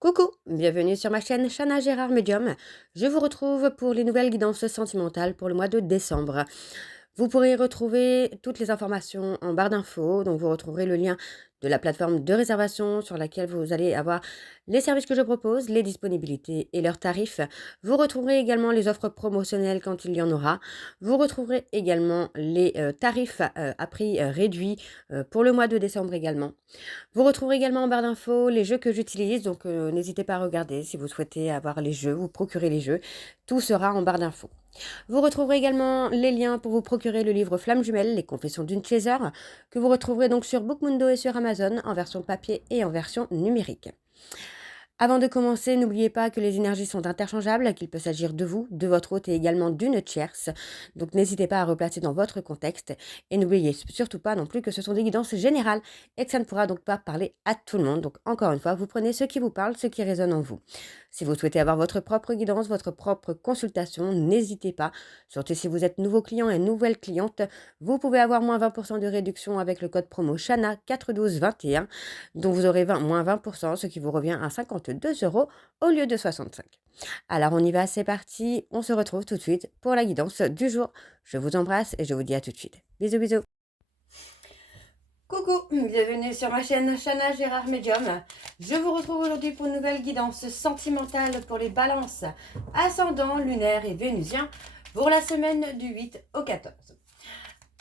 Coucou, bienvenue sur ma chaîne Chana Gérard Medium. Je vous retrouve pour les nouvelles guidances sentimentales pour le mois de décembre. Vous pourrez retrouver toutes les informations en barre d'infos, donc vous retrouverez le lien de la plateforme de réservation sur laquelle vous allez avoir les services que je propose, les disponibilités et leurs tarifs. Vous retrouverez également les offres promotionnelles quand il y en aura. Vous retrouverez également les tarifs à prix réduit pour le mois de décembre également. Vous retrouverez également en barre d'infos les jeux que j'utilise, donc n'hésitez pas à regarder si vous souhaitez avoir les jeux, vous procurer les jeux. Tout sera en barre d'infos. Vous retrouverez également les liens pour vous procurer le livre Flamme jumelle, les confessions d'une chaser, que vous retrouverez donc sur Bookmundo et sur Amazon en version papier et en version numérique. Avant de commencer, n'oubliez pas que les énergies sont interchangeables, qu'il peut s'agir de vous, de votre hôte et également d'une tierce. Donc n'hésitez pas à replacer dans votre contexte et n'oubliez surtout pas non plus que ce sont des guidances générales et que ça ne pourra donc pas parler à tout le monde. Donc encore une fois, vous prenez ce qui vous parle, ce qui résonne en vous. Si vous souhaitez avoir votre propre guidance, votre propre consultation, n'hésitez pas. Surtout si vous êtes nouveau client et nouvelle cliente, vous pouvez avoir moins 20% de réduction avec le code promo Chana 41221 dont vous aurez moins 20%, ce qui vous revient à 52 euros au lieu de 65. Alors on y va, c'est parti, on se retrouve tout de suite pour la guidance du jour. Je vous embrasse et je vous dis à tout de suite. Bisous bisous. Coucou, bienvenue sur ma chaîne Chana Gérard Medium. Je vous retrouve aujourd'hui pour une nouvelle guidance sentimentale pour les balances, ascendant, lunaire et vénusien pour la semaine du 8 au 14.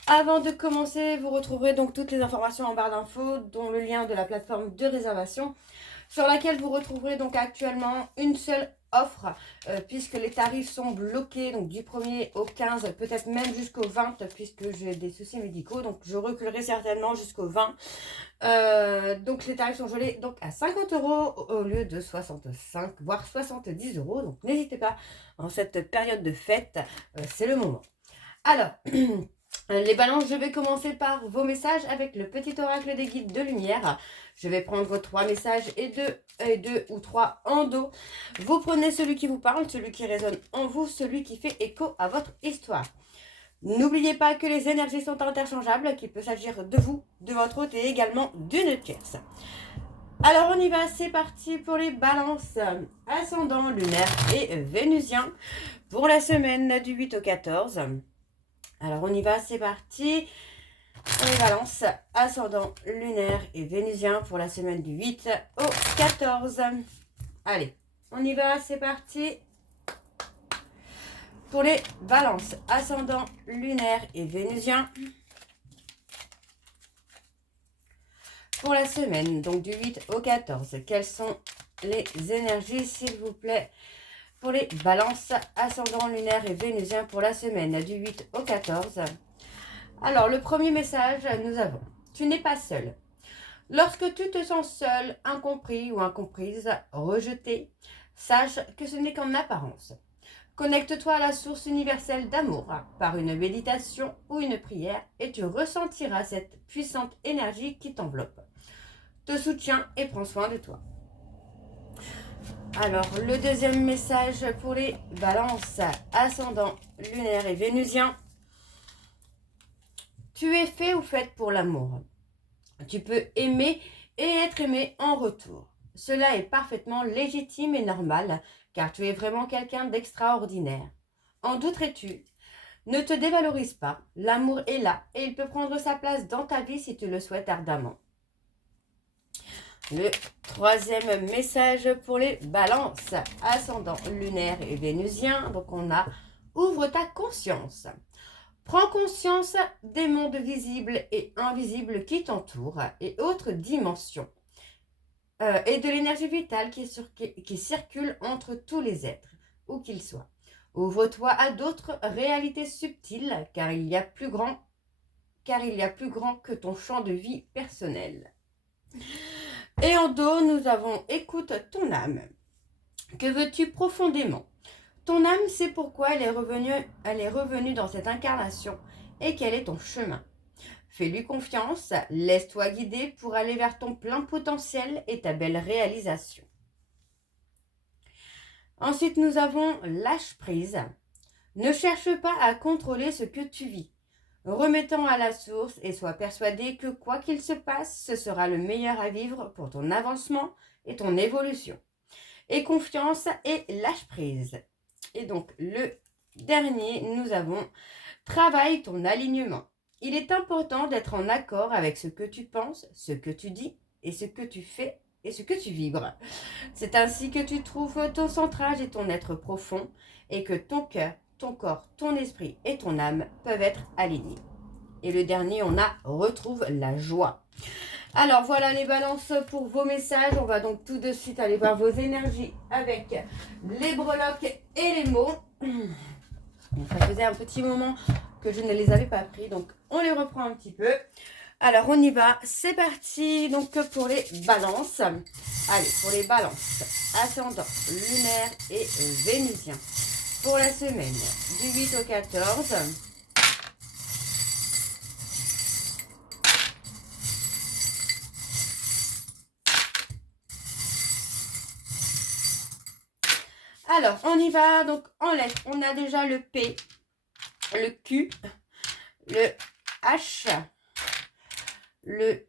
Avant de commencer, vous retrouverez donc toutes les informations en barre d'infos, dont le lien de la plateforme de réservation, sur laquelle vous retrouverez donc actuellement une seule offre, puisque les tarifs sont bloqués, donc du 1er au 15, peut-être même jusqu'au 20, puisque j'ai des soucis médicaux, donc je reculerai certainement jusqu'au 20. Donc les tarifs sont gelés donc à 50 euros au lieu de 65, voire 70 euros, donc n'hésitez pas, en cette période de fête, c'est le moment. Alors... Les balances, je vais commencer par vos messages avec le petit oracle des guides de lumière. Je vais prendre 3 messages et deux ou 3 en dos. Vous prenez celui qui vous parle, celui qui résonne en vous, celui qui fait écho à votre histoire. N'oubliez pas que les énergies sont interchangeables, qu'il peut s'agir de vous, de votre hôte et également d'une tierce. Alors on y va, c'est parti pour les balances ascendant, lunaire et vénusien pour la semaine du 8 au 14. Alors on y va, c'est parti. On balance ascendant lunaire et vénusien pour la semaine du 8 au 14. Allez, on y va, c'est parti. Pour les balances ascendant lunaire et vénusien pour la semaine donc du 8 au 14. Quelles sont les énergies s'il vous plaît pour les balances ascendant lunaire et vénusien pour la semaine du 8 au 14? Alors, le premier message, nous avons « Tu n'es pas seul ». Lorsque tu te sens seul, incompris ou incomprise, rejeté, sache que ce n'est qu'en apparence. Connecte-toi à la source universelle d'amour par une méditation ou une prière et tu ressentiras cette puissante énergie qui t'enveloppe, te soutient et prend soin de toi. Alors, le deuxième message pour les balances ascendant lunaire et vénusien. Tu es fait ou faite pour l'amour. Tu peux aimer et être aimé en retour. Cela est parfaitement légitime et normal, car tu es vraiment quelqu'un d'extraordinaire. En douterais-tu? Ne te dévalorise pas, l'amour est là et il peut prendre sa place dans ta vie si tu le souhaites ardemment. Le troisième message pour les balances, ascendant lunaire et vénusien, donc on a « Ouvre ta conscience ». Prends conscience des mondes visibles et invisibles qui t'entourent et autres dimensions et de l'énergie vitale qui circule entre tous les êtres, où qu'ils soient. Ouvre-toi à d'autres réalités subtiles car il y a plus grand que ton champ de vie personnel. Et en dos, nous avons « Écoute ton âme ». Que veux-tu profondément? Ton âme sait pourquoi elle est revenue dans cette incarnation et quel est ton chemin. Fais-lui confiance, laisse-toi guider pour aller vers ton plein potentiel et ta belle réalisation. Ensuite, nous avons lâche prise. Ne cherche pas à contrôler ce que tu vis. Remets-en à la source et sois persuadé que quoi qu'il se passe, ce sera le meilleur à vivre pour ton avancement et ton évolution. et confiance et lâche prise. Et donc, le dernier, nous avons travaille ton alignement. Il est important d'être en accord avec ce que tu penses, ce que tu dis et ce que tu fais et ce que tu vibres. C'est ainsi que tu trouves ton centrage et ton être profond et que ton cœur, ton corps, ton esprit et ton âme peuvent être alignés. Et le dernier, on a retrouve la joie. Alors voilà les balances pour vos messages. On va donc tout de suite aller voir vos énergies avec les breloques et les mots. Ça faisait un petit moment que je ne les avais pas pris, donc on les reprend un petit peu. Alors on y va, c'est parti donc pour les balances. Allez, pour les balances, ascendant, lunaire et vénusien. Pour la semaine du 8 au 14. Alors, on y va, donc en lettres, on a déjà le P, le Q, le H, le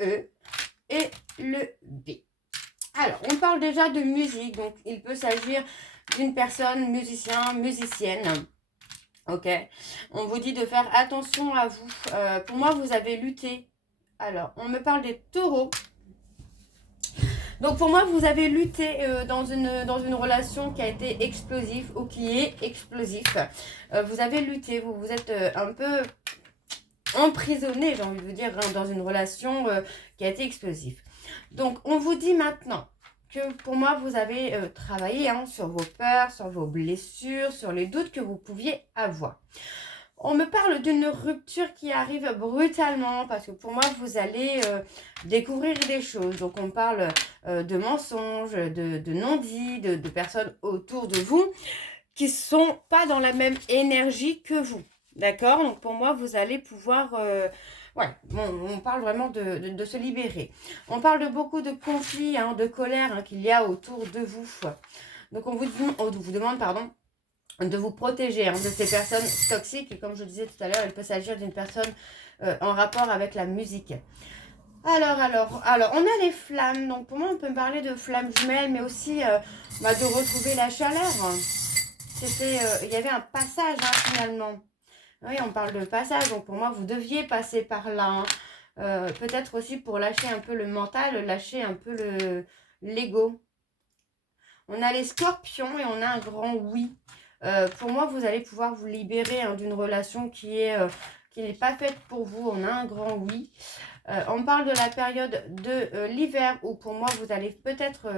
E et le B. Alors, on parle déjà de musique, donc il peut s'agir d'une personne, musicien, musicienne. Ok, on vous dit de faire attention à vous. Pour moi, vous avez lutté. Alors, on me parle des taureaux. Donc pour moi, vous avez lutté dans une relation qui a été explosive ou qui est explosif. Vous avez lutté, vous vous êtes un peu emprisonné, j'ai envie de vous dire, hein, dans une relation qui a été explosive. Donc on vous dit maintenant que pour moi, vous avez travaillé hein, sur vos peurs, sur vos blessures, sur les doutes que vous pouviez avoir. On me parle d'une rupture qui arrive brutalement parce que pour moi, vous allez découvrir des choses. Donc, on parle de mensonges, de non-dits, de personnes autour de vous qui ne sont pas dans la même énergie que vous. D'accord? Donc, pour moi, vous allez pouvoir... ouais, on parle vraiment de se libérer. On parle de beaucoup de conflits, hein, de colère hein, qu'il y a autour de vous. Donc, on vous demande, pardon, de vous protéger hein, de ces personnes toxiques. Et comme je disais tout à l'heure, il peut s'agir d'une personne en rapport avec la musique. Alors, on a les flammes. Donc, pour moi, on peut me parler de flammes jumelles, mais aussi de retrouver la chaleur. Il y avait un passage, hein, finalement. Oui, on parle de passage. Donc, pour moi, vous deviez passer par là. Hein. Peut-être aussi pour lâcher un peu le mental, lâcher un peu l'ego. On a les scorpions et on a un grand oui. Pour moi, vous allez pouvoir vous libérer hein, d'une relation qui n'est pas faite pour vous. On a un grand oui. On parle de la période de l'hiver où pour moi, vous allez peut-être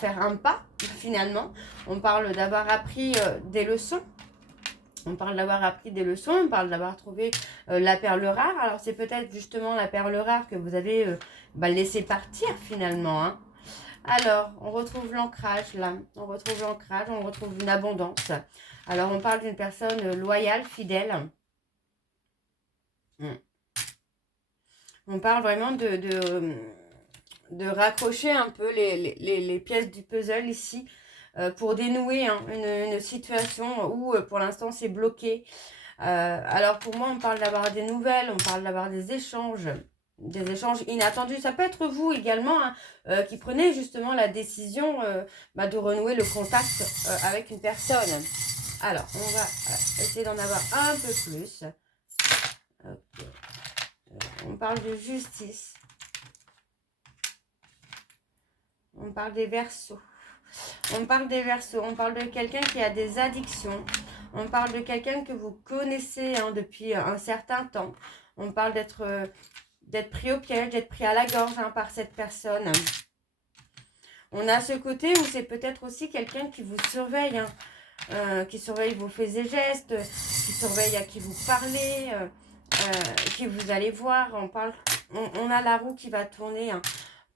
faire un pas finalement. On parle d'avoir appris des leçons. On parle d'avoir appris des leçons, on parle d'avoir trouvé la perle rare. Alors, c'est peut-être justement la perle rare que vous avez laissé partir finalement. Hein. Alors, on retrouve l'ancrage là, on retrouve une abondance. Alors, on parle d'une personne loyale, fidèle. On parle vraiment de raccrocher un peu les pièces du puzzle ici pour dénouer hein, une situation où pour l'instant c'est bloqué. Alors, pour moi, on parle d'avoir des nouvelles, on parle d'avoir des échanges inattendus. Ça peut être vous également hein, qui prenez justement la décision de renouer le contact avec une personne. Alors, on va essayer d'en avoir un peu plus. Okay. On parle de justice. On parle des Verseaux. On parle de quelqu'un qui a des addictions. On parle de quelqu'un que vous connaissez hein, depuis un certain temps. On parle d'être pris au piège, d'être pris à la gorge hein, par cette personne. On a ce côté où c'est peut-être aussi quelqu'un qui vous surveille, hein, qui surveille vos faits et gestes, qui surveille à qui vous parlez, qui vous allez voir. On a la roue qui va tourner hein,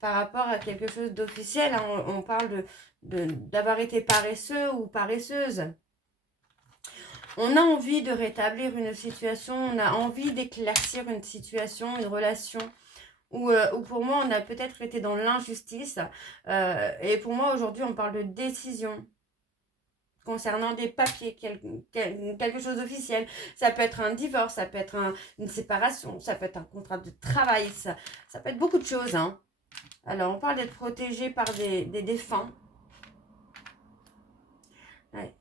par rapport à quelque chose d'officiel. Hein. On parle d'avoir été paresseux ou paresseuse. On a envie de rétablir une situation, on a envie d'éclaircir une situation, une relation où pour moi, on a peut-être été dans l'injustice. Et pour moi, aujourd'hui, on parle de décision concernant des papiers, quelque chose d'officiel. Ça peut être un divorce, ça peut être une séparation, ça peut être un contrat de travail, ça peut être beaucoup de choses. Hein. Alors, on parle d'être protégé par des défunts. Ouais.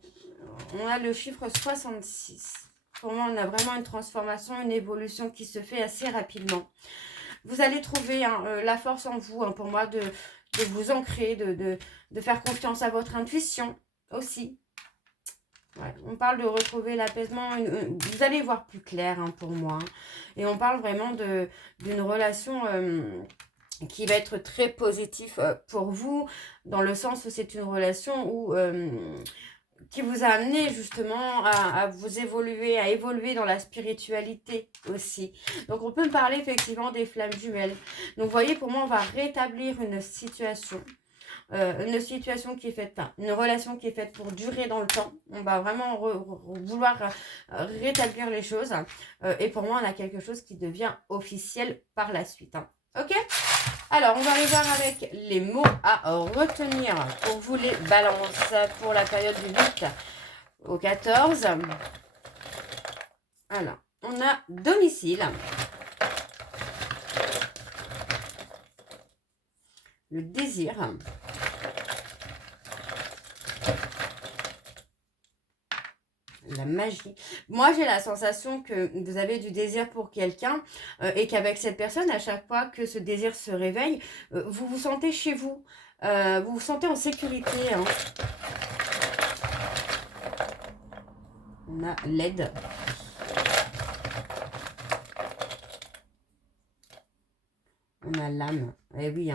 On a le chiffre 66. Pour moi, on a vraiment une transformation, une évolution qui se fait assez rapidement. Vous allez trouver la force en vous, pour moi, de vous ancrer, de faire confiance à votre intuition aussi. Ouais, on parle de retrouver l'apaisement. Vous allez voir plus clair pour moi. Et on parle vraiment d'une relation qui va être très positive pour vous, dans le sens où c'est une relation où qui vous a amené justement à vous évoluer, à évoluer dans la spiritualité aussi. Donc on peut me parler effectivement des flammes jumelles. Donc vous voyez, pour moi, on va rétablir une situation qui est faite, une relation qui est faite pour durer dans le temps. On va vraiment vouloir rétablir les choses. Et pour moi, on a quelque chose qui devient officiel par la suite. Ok ? Alors, on va aller voir avec les mots à retenir pour vous les balances pour la période du 8 au 14. Alors, on a domicile, le désir, la magie. Moi, j'ai la sensation que vous avez du désir pour quelqu'un et qu'avec cette personne, à chaque fois que ce désir se réveille, vous vous sentez chez vous. Vous vous sentez en sécurité. On a l'aide. On a l'âme. Eh oui,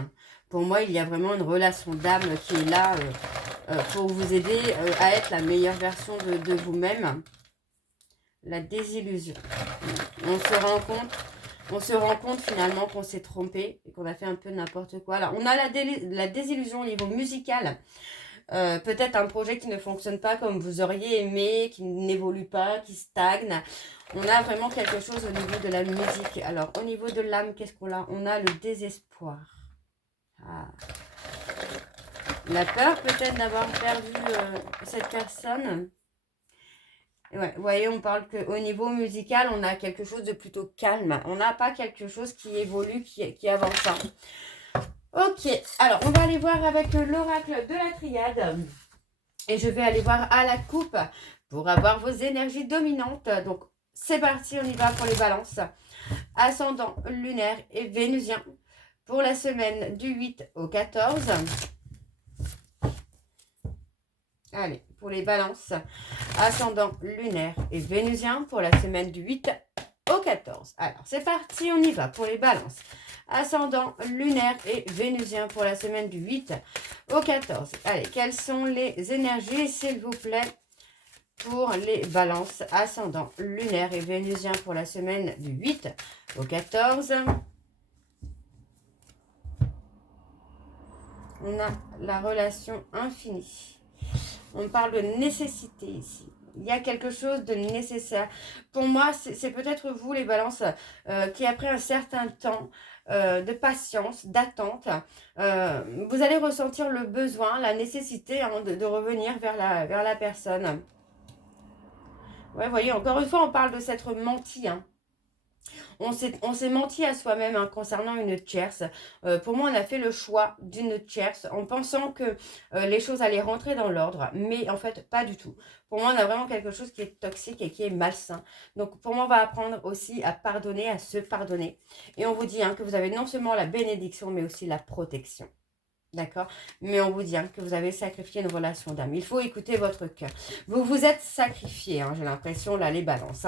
pour moi, il y a vraiment une relation d'âme qui est là pour vous aider à être la meilleure version de vous-même. La désillusion. On se rend compte finalement qu'on s'est trompé et qu'on a fait un peu n'importe quoi. Alors, on a la désillusion au niveau musical. Peut-être un projet qui ne fonctionne pas comme vous auriez aimé, qui n'évolue pas, qui stagne. On a vraiment quelque chose au niveau de la musique. Alors, au niveau de l'âme, qu'est-ce qu'on a? On a le désespoir. Ah. La peur peut-être d'avoir perdu cette personne. Ouais, vous voyez, on parle qu'au niveau musical, on a quelque chose de plutôt calme. On n'a pas quelque chose qui évolue, qui avance. Ok, alors on va aller voir avec l'oracle de la triade. Et je vais aller voir à la coupe pour avoir vos énergies dominantes. Donc, c'est parti, on y va pour les balances. Ascendant lunaire et vénusien pour la semaine du 8 au 14. Allez, pour les balances, ascendant lunaire et vénusien pour la semaine du 8 au 14. Alors, c'est parti, on y va pour les balances. Ascendant lunaire et vénusien pour la semaine du 8 au 14. Allez, quelles sont les énergies, s'il vous plaît, pour les balances ascendant lunaire et vénusien pour la semaine du 8 au 14. On a la relation infinie. On parle de nécessité ici. Il y a quelque chose de nécessaire. Pour moi, c'est peut-être vous, les balances, qui après un certain temps de patience, d'attente, vous allez ressentir le besoin, la nécessité de revenir vers la personne. Ouais, vous voyez, encore une fois, on parle de s'être menti. On s'est menti à soi-même concernant une tierce. Pour moi, on a fait le choix d'une tierce en pensant que les choses allaient rentrer dans l'ordre. Mais en fait, pas du tout. Pour moi, on a vraiment quelque chose qui est toxique et qui est malsain. Donc, pour moi, on va apprendre aussi à pardonner, à se pardonner. Et on vous dit que vous avez non seulement la bénédiction, mais aussi la protection. D'accord? Mais on vous dit que vous avez sacrifié une relation d'âme. Il faut écouter votre cœur. Vous vous êtes sacrifié, j'ai l'impression, là, les balances.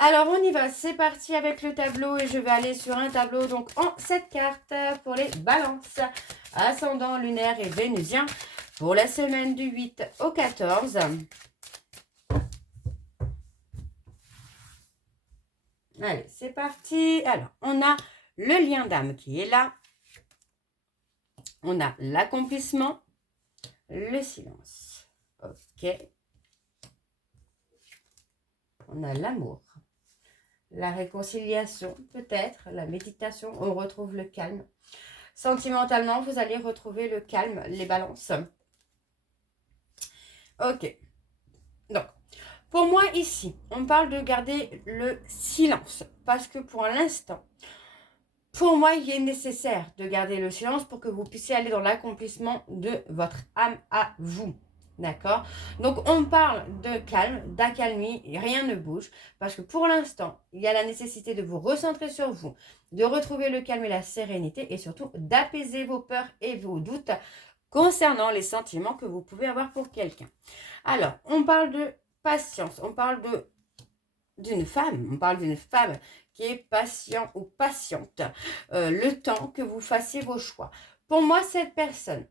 Alors, on y va. C'est parti avec le tableau et je vais aller sur un tableau, donc en 7 cartes pour les balances. Ascendant lunaire et vénusien pour la semaine du 8 au 14. Allez, c'est parti. Alors, on a le lien d'âme qui est là. On a l'accomplissement, le silence. Ok. On a l'amour, la réconciliation, peut-être, la méditation. On retrouve le calme. Sentimentalement, vous allez retrouver le calme, les balances. Ok. Donc, pour moi, ici, on parle de garder le silence. Parce que pour l'instant, pour moi, il est nécessaire de garder le silence pour que vous puissiez aller dans l'accomplissement de votre âme à vous. D'accord? Donc, on parle de calme, d'accalmie, et rien ne bouge, parce que pour l'instant, il y a la nécessité de vous recentrer sur vous, de retrouver le calme et la sérénité, et surtout d'apaiser vos peurs et vos doutes concernant les sentiments que vous pouvez avoir pour quelqu'un. Alors, on parle de patience, on parle d'une femme qui est patient ou patiente, le temps que vous fassiez vos choix. Pour moi, cette personne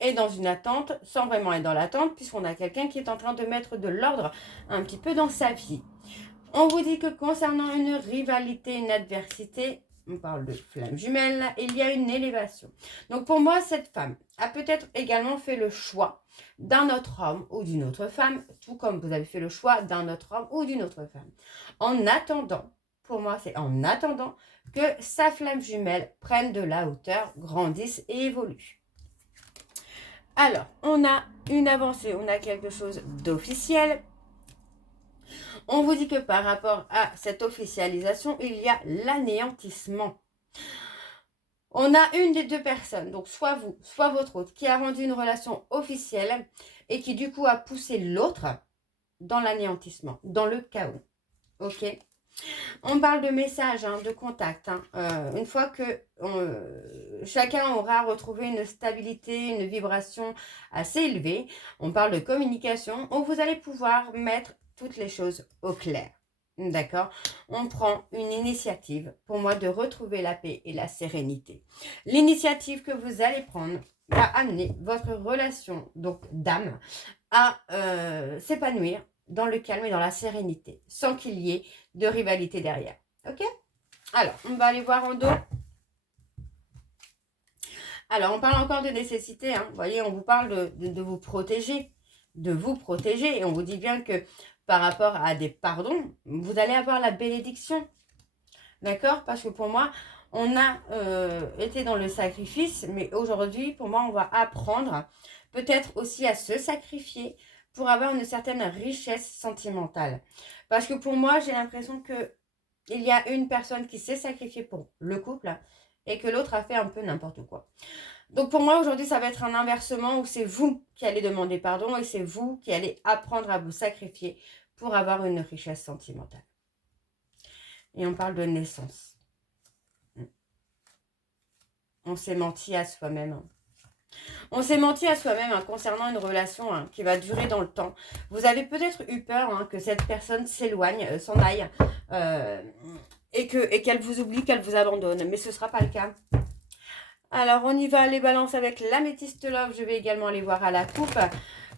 est dans une attente, sans vraiment être dans l'attente, puisqu'on a quelqu'un qui est en train de mettre de l'ordre un petit peu dans sa vie. On vous dit que concernant une rivalité, une adversité, on parle de flamme jumelle, il y a une élévation. Donc pour moi, cette femme a peut-être également fait le choix d'un autre homme ou d'une autre femme, tout comme vous avez fait le choix d'un autre homme ou d'une autre femme. En attendant, pour moi, c'est en attendant que sa flamme jumelle prenne de la hauteur, grandisse et évolue. Alors, on a une avancée, on a quelque chose d'officiel. On vous dit que par rapport à cette officialisation, il y a l'anéantissement. On a une des deux personnes, donc soit vous, soit votre autre, qui a rendu une relation officielle et qui du coup a poussé l'autre dans l'anéantissement, dans le chaos. Ok? On parle de messages, de contact. Une fois que chacun aura retrouvé une stabilité, une vibration assez élevée, on parle de communication, où vous allez pouvoir mettre toutes les choses au clair. D'accord? On prend une initiative pour moi de retrouver la paix et la sérénité. L'initiative que vous allez prendre va amener votre relation donc d'âme à s'épanouir dans le calme et dans la sérénité, sans qu'il y ait de rivalité derrière. Ok? Alors, on va aller voir en dos. Alors, on parle encore de nécessité. Vous voyez, on vous parle de vous protéger. De vous protéger. Et on vous dit bien que par rapport à des pardons, vous allez avoir la bénédiction. D'accord? Parce que pour moi, on a été dans le sacrifice. Mais aujourd'hui, pour moi, on va apprendre peut-être aussi à se sacrifier pour avoir une certaine richesse sentimentale. Parce que pour moi, j'ai l'impression que il y a une personne qui s'est sacrifiée pour le couple et que l'autre a fait un peu n'importe quoi. Donc pour moi, aujourd'hui, ça va être un inversement où c'est vous qui allez demander pardon et c'est vous qui allez apprendre à vous sacrifier pour avoir une richesse sentimentale. Et on parle de naissance. On s'est menti à soi-même. On s'est menti à soi-même concernant une relation qui va durer dans le temps. Vous avez peut-être eu peur que cette personne s'éloigne, s'en aille, et qu'elle vous oublie, qu'elle vous abandonne. Mais ce ne sera pas le cas. Alors, on y va, les balances avec l'améthyste love. Je vais également aller voir à la coupe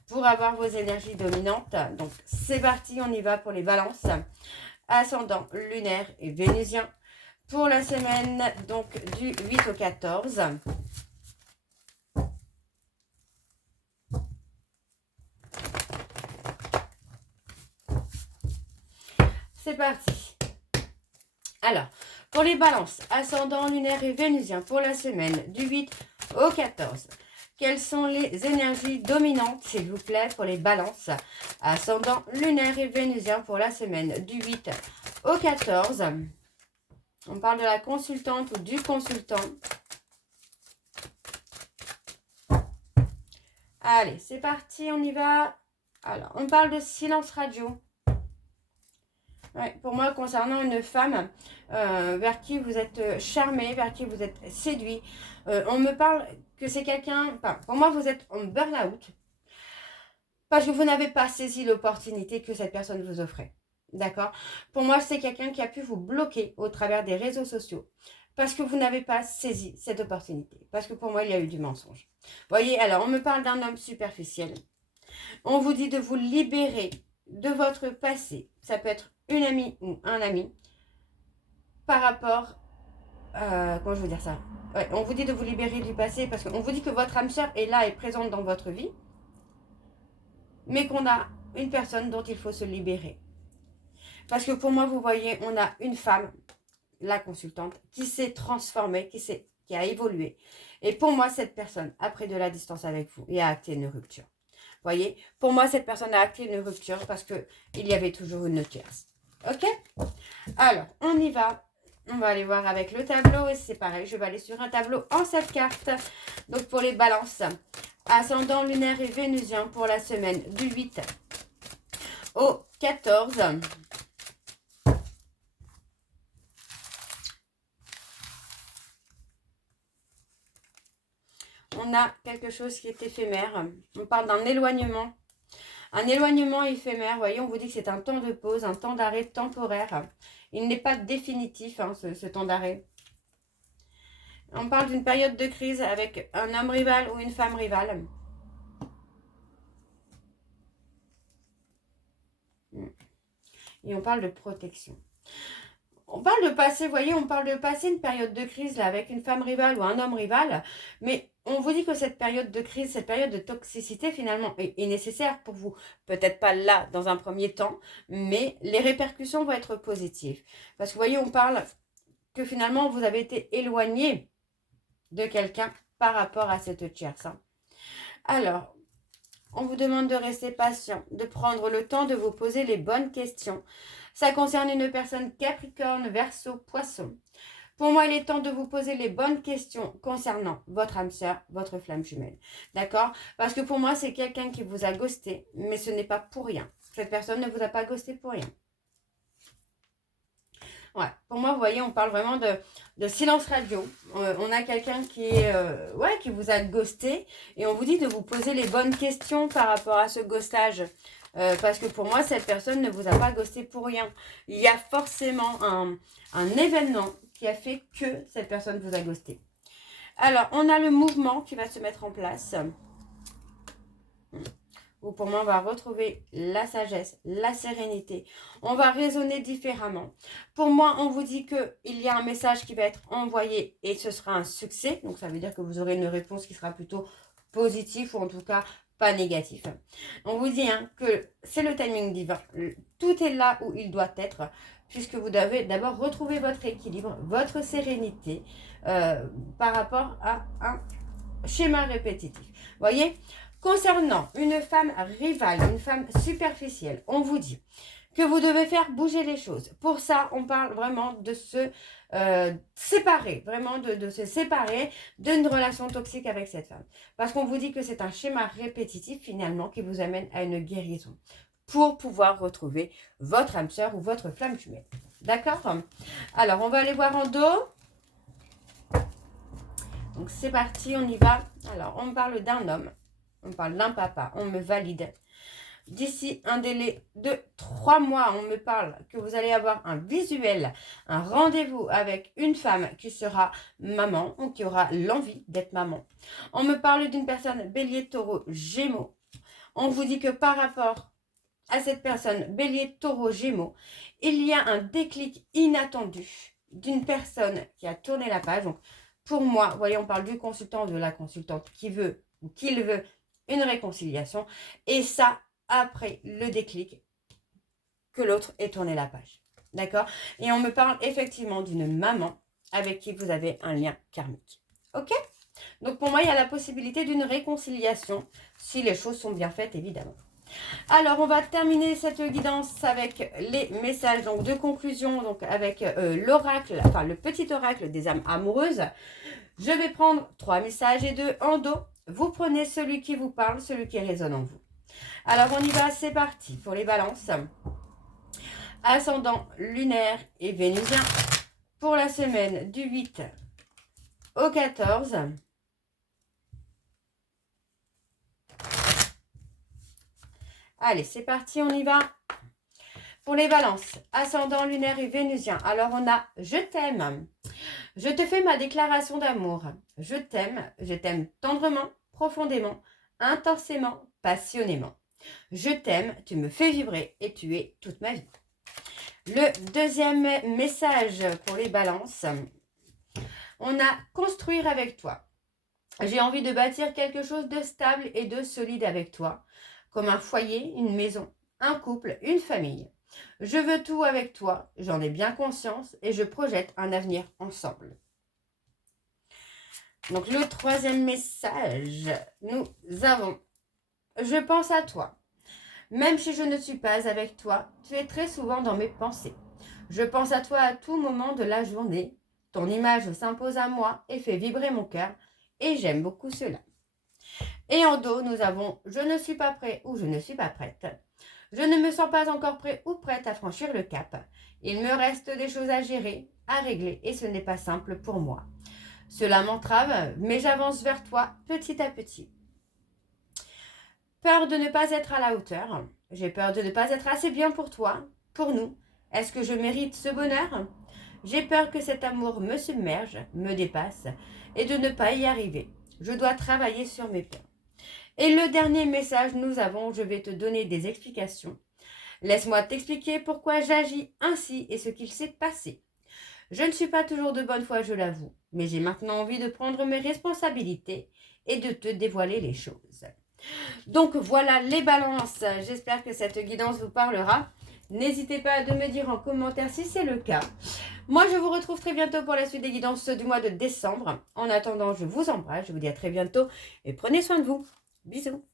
pour avoir vos énergies dominantes. Donc, c'est parti, on y va pour les balances. Ascendant lunaire et vénusien. Pour la semaine, donc, du 8 au 14. C'est parti. Alors, pour les balances, ascendant lunaire et vénusien pour la semaine du 8 au 14. Quelles sont les énergies dominantes, s'il vous plaît, pour les balances, ascendant lunaire et vénusien pour la semaine du 8 au 14. On parle de la consultante ou du consultant. Allez, c'est parti, on y va. Alors, on parle de silence radio. Ouais, pour moi, concernant une femme vers qui vous êtes charmé, vers qui vous êtes séduit, on me parle que c'est quelqu'un... Enfin, pour moi, vous êtes en burn-out parce que vous n'avez pas saisi l'opportunité que cette personne vous offrait. D'accord? Pour moi, c'est quelqu'un qui a pu vous bloquer au travers des réseaux sociaux parce que vous n'avez pas saisi cette opportunité. Parce que pour moi, il y a eu du mensonge. Voyez, alors, on me parle d'un homme superficiel. On vous dit de vous libérer de votre passé. Ça peut être une amie ou un ami par rapport... comment je veux dire ça? Ouais, on vous dit de vous libérer du passé parce qu'on vous dit que votre âme sœur est là et présente dans votre vie, mais qu'on a une personne dont il faut se libérer. Parce que pour moi, vous voyez, on a une femme, la consultante, qui s'est transformée, qui a évolué. Et pour moi, cette personne a pris de la distance avec vous et a acté une rupture. Voyez, pour moi, cette personne a acté une rupture parce qu'il y avait toujours une tierce. Ok? Alors, on y va. On va aller voir avec le tableau. Et c'est pareil, je vais aller sur un tableau en 7 cartes. Donc, pour les balances, ascendant lunaire et vénusien pour la semaine du 8 au 14. On a quelque chose qui est éphémère. On parle d'un éloignement. Un éloignement éphémère, vous voyez, on vous dit que c'est un temps de pause, un temps d'arrêt temporaire. Il n'est pas définitif, hein, ce temps d'arrêt. On parle d'une période de crise avec un homme rival ou une femme rivale. Et on parle de protection. On parle de passer, vous voyez, on parle de passer une période de crise là, avec une femme rivale ou un homme rival. Mais on vous dit que cette période de crise, cette période de toxicité finalement est nécessaire pour vous. Peut-être pas là dans un premier temps, mais les répercussions vont être positives. Parce que vous voyez, on parle que finalement vous avez été éloigné de quelqu'un par rapport à cette tierce. Alors, on vous demande de rester patient, de prendre le temps de vous poser les bonnes questions. Ça concerne une personne Capricorne, Verseau, Poisson. Pour moi, il est temps de vous poser les bonnes questions concernant votre âme sœur, votre flamme jumelle. D'accord? Parce que pour moi, c'est quelqu'un qui vous a ghosté, mais ce n'est pas pour rien. Cette personne ne vous a pas ghosté pour rien. Ouais, pour moi, vous voyez, on parle vraiment de silence radio. On a quelqu'un qui est, qui vous a ghosté et on vous dit de vous poser les bonnes questions par rapport à ce ghostage. Parce que pour moi, cette personne ne vous a pas ghosté pour rien. Il y a forcément un événement qui a fait que cette personne vous a ghosté. Alors, on a le mouvement qui va se mettre en place. Où pour moi, on va retrouver la sagesse, la sérénité. On va raisonner différemment. Pour moi, on vous dit qu'il y a un message qui va être envoyé et ce sera un succès. Donc, ça veut dire que vous aurez une réponse qui sera plutôt positive ou en tout cas pas négatif. On vous dit que c'est le timing divin. Tout est là où il doit être puisque vous devez d'abord retrouver votre équilibre, votre sérénité par rapport à un schéma répétitif. Vous voyez ? Concernant une femme rivale, une femme superficielle, on vous dit que vous devez faire bouger les choses. Pour ça, on parle vraiment de se séparer, vraiment de se séparer d'une relation toxique avec cette femme. Parce qu'on vous dit que c'est un schéma répétitif finalement qui vous amène à une guérison pour pouvoir retrouver votre âme sœur ou votre flamme jumelle. D'accord? Alors, on va aller voir en dos. Donc, c'est parti, on y va. Alors, on parle d'un homme. On parle d'un papa, on me valide. D'ici un délai de 3 mois, on me parle que vous allez avoir un visuel, un rendez-vous avec une femme qui sera maman ou qui aura l'envie d'être maman. On me parle d'une personne bélier, taureau, gémeaux. On vous dit que par rapport à cette personne bélier, taureau, gémeaux, il y a un déclic inattendu d'une personne qui a tourné la page. Donc, pour moi, vous voyez, on parle du consultant ou de la consultante qui veut ou qu'il veut une réconciliation. Et ça, après le déclic, que l'autre ait tourné la page. D'accord? Et on me parle effectivement d'une maman avec qui vous avez un lien karmique. Ok? Donc pour moi, il y a la possibilité d'une réconciliation si les choses sont bien faites, évidemment. Alors, on va terminer cette guidance avec les messages donc, de conclusion, donc avec l'oracle, enfin le petit oracle des âmes amoureuses. Je vais prendre 3 messages et 2 en dos. Vous prenez celui qui vous parle, celui qui résonne en vous. Alors, on y va, c'est parti pour les balances. Ascendant lunaire et vénusien pour la semaine du 8 au 14. Allez, c'est parti, on y va. Pour les balances, ascendant lunaire et vénusien. Alors, on a « Je t'aime ». Je te fais ma déclaration d'amour. Je t'aime tendrement, profondément, intensément, passionnément. Je t'aime, tu me fais vibrer et tu es toute ma vie. Le deuxième message pour les balances, on a construire avec toi. J'ai envie de bâtir quelque chose de stable et de solide avec toi, comme un foyer, une maison, un couple, une famille. Je veux tout avec toi, j'en ai bien conscience et je projette un avenir ensemble. Donc le troisième message, nous avons « Je pense à toi. Même si je ne suis pas avec toi, tu es très souvent dans mes pensées. Je pense à toi à tout moment de la journée. Ton image s'impose à moi et fait vibrer mon cœur et j'aime beaucoup cela. » Et en dos, nous avons « Je ne suis pas prêt » ou « Je ne suis pas prête ». Je ne me sens pas encore prêt ou prête à franchir le cap. Il me reste des choses à gérer, à régler et ce n'est pas simple pour moi. Cela m'entrave, mais j'avance vers toi petit à petit. Peur de ne pas être à la hauteur. J'ai peur de ne pas être assez bien pour toi, pour nous. Est-ce que je mérite ce bonheur? J'ai peur que cet amour me submerge, me dépasse et de ne pas y arriver. Je dois travailler sur mes peurs. Et le dernier message, nous avons, je vais te donner des explications. Laisse-moi t'expliquer pourquoi j'agis ainsi et ce qu'il s'est passé. Je ne suis pas toujours de bonne foi, je l'avoue, mais j'ai maintenant envie de prendre mes responsabilités et de te dévoiler les choses. Donc voilà les balances, j'espère que cette guidance vous parlera. N'hésitez pas à me dire en commentaire si c'est le cas. Moi, je vous retrouve très bientôt pour la suite des guidances du mois de décembre. En attendant, je vous embrasse, je vous dis à très bientôt et prenez soin de vous. Bisous.